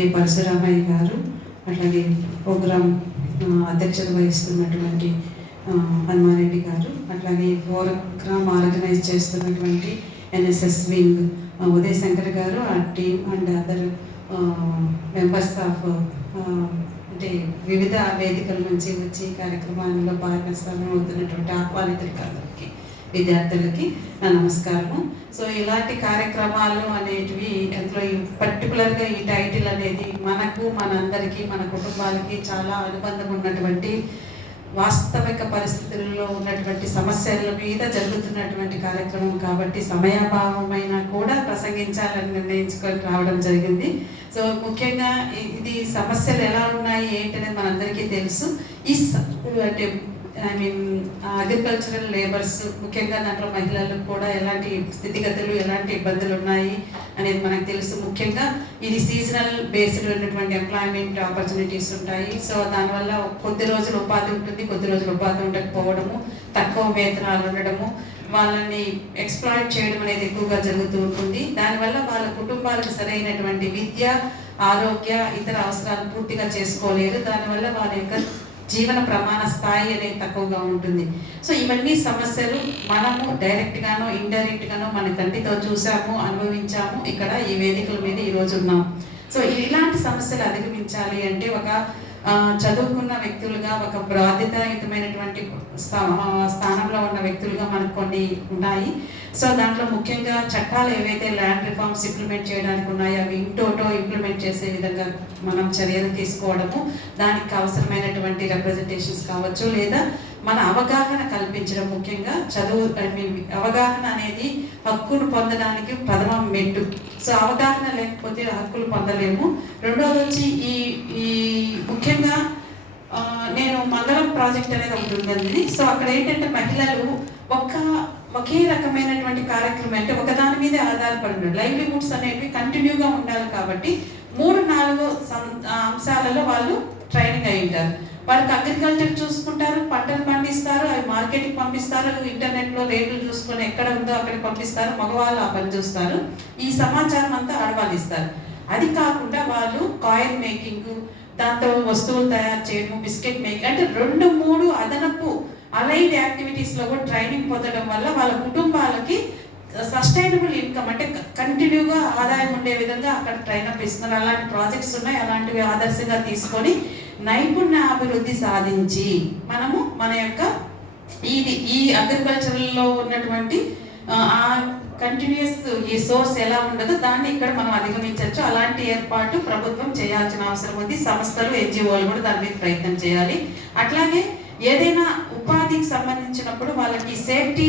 పరశురామయ్య గారు, అట్లాగే ప్రోగ్రామ్ అధ్యక్షత వహిస్తున్నటువంటి హనుమారెడ్డి గారు, అట్లాగే ప్రోగ్రామ్ ఆర్గనైజ్ చేస్తున్నటువంటి ఎన్ఎస్ఎస్ వింగ్ ఉదయ్ శంకర్ గారు, ఆ team and other members of అంటే వివిధ వేదికల నుంచి వచ్చి కార్యక్రమాల్లో భాగస్వామ్యం అవుతున్నటువంటి ఆహ్వానితులకి విద్యార్థులకి నా నమస్కారము. సో ఇలాంటి కార్యక్రమాలు అనేటివి అందులో పర్టికులర్గా ఈ టైటిల్ అనేది మనకు మనందరికీ మన కుటుంబాలకి చాలా అనుబంధం ఉన్నటువంటి వాస్తవిక పరిస్థితుల్లో ఉన్నటువంటి సమస్యల మీద జరుగుతున్నటువంటి కార్యక్రమం కాబట్టి సమయాభావమైనా కూడా ప్రసంగించాలని నిర్ణయించుకొని రావడం జరిగింది. సో ముఖ్యంగా ఇది సమస్యలు ఎలా ఉన్నాయి ఏంటనేది మనందరికీ తెలుసు. అంటే అగ్రికల్చరల్ లేబర్స్ ముఖ్యంగా దాంట్లో మహిళలకు కూడా ఎలాంటి స్థితిగతులు ఎలాంటి ఇబ్బందులు ఉన్నాయి అనేది మనకు తెలుసు. ముఖ్యంగా ఇది సీజనల్ బేస్డ్ ఉన్నటువంటి ఎంప్లాయ్మెంట్ ఆపర్చునిటీస్ ఉంటాయి. సో దానివల్ల కొద్ది రోజులు ఉపాధి ఉంటుంది, కొద్ది రోజులు ఉపాధి ఉండకపోవడము, తక్కువ వేతనాలు ఉండడము, వాళ్ళని ఎక్స్ప్లాయిట్ చేయడం అనేది ఎక్కువగా జరుగుతూ ఉంటుంది. దానివల్ల వాళ్ళ కుటుంబాలకు సరైనటువంటి విద్య, ఆరోగ్య, ఇతర అవసరాలు పూర్తిగా చేసుకోలేరు. దానివల్ల వాళ్ళ యొక్క జీవన ప్రమాణ స్థాయి అనేది తక్కువగా ఉంటుంది. సో ఇవన్నీ సమస్యలు మనము డైరెక్ట్గానో ఇండైరెక్ట్గానో మన కంటితో చూసాము, అనుభవించాము. ఇక్కడ ఈ వేదికల మీద ఈరోజు ఉన్నాం. సో ఇలాంటి సమస్యలు అధిగమించాలి అంటే ఒక చదువుకున్న వ్యక్తులుగా, ఒక బాధ్యతాయుతమైనటువంటి స్థానంలో ఉన్న వ్యక్తులుగా మనకు కొన్ని ఉన్నాయి. సో దాంట్లో ముఖ్యంగా చట్టాలు ఏవైతే ల్యాండ్ రిఫార్మ్స్ ఇంప్లిమెంట్ చేయడానికి ఉన్నాయో అవి ఇంటోటో ఇంప్లిమెంట్ చేసే విధంగా మనం చర్యలు తీసుకోవడము, దానికి అవసరమైనటువంటి రిప్రజెంటేషన్స్ కావచ్చు, లేదా మన అవగాహన కల్పించడం. ముఖ్యంగా అవగాహన అనేది హక్కును పొందడానికి ప్రథమ మెట్టు. సో అవగాహన లేకపోతే హక్కులు పొందలేము. రెండవది వచ్చి ఈ ముఖ్యంగా నేను మంగళం ప్రాజెక్ట్ అనేది ఒకటి ఉందండి. సో అక్కడ ఏంటంటే మహిళలు ఒకే రకమైనటువంటి కార్యక్రమం అంటే ఒకదాని మీదే ఆధారపడి ఉంటారు. లైవ్లీహుడ్స్ అనేవి కంటిన్యూగా ఉండాలి కాబట్టి 3-4 అంశాలలో వాళ్ళు ట్రైనింగ్ అయి ఉంటారు. వాళ్ళకి అగ్రికల్చర్ చూసుకుంటారు, పంటలు పండిస్తారు, అవి మార్కెట్కి పంపిస్తారు, ఇంటర్నెట్లో రేట్లు చూసుకొని ఎక్కడ ఉందో అక్కడికి పంపిస్తారు, మగవాళ్ళు ఆ పని చూస్తారు. ఈ సమాచారం అంతా ఆడవాళ్ళు ఇస్తారు. అది కాకుండా వాళ్ళు కాయిన్ మేకింగ్, దాంతో వస్తువులు తయారు చేయడం, బిస్కెట్ మేకింగ్ అంటే 2-3 అదనపు అలైడ్ యాక్టివిటీస్లో కూడా ట్రైనింగ్ పొందడం వల్ల వాళ్ళ కుటుంబాలకి సస్టైనబుల్ ఇన్కమ్ అంటే కంటిన్యూగా ఆదాయం ఉండే విధంగా అక్కడ ట్రైనప్ ఇస్తున్నారు. అలాంటి ప్రాజెక్ట్స్ ఉన్నాయి. అలాంటివి ఆదర్శంగా తీసుకొని నైపుణ్య అభివృద్ధి సాధించి మనము మన యొక్క ఈ అగ్రికల్చర్లో ఉన్నటువంటి కంటిన్యూస్ ఈ సోర్స్ ఎలా ఉండదో దాన్ని ఇక్కడ మనం అధిగమించవచ్చు. అలాంటి ఏర్పాటు ప్రభుత్వం చేయాల్సిన అవసరం ఉంది. సంస్థలు, ఎన్జిఓలు కూడా దాని మీద ప్రయత్నం చేయాలి. అట్లాగే ఏదైనా ఉపాధికి సంబంధించినప్పుడు వాళ్ళకి సేఫ్టీ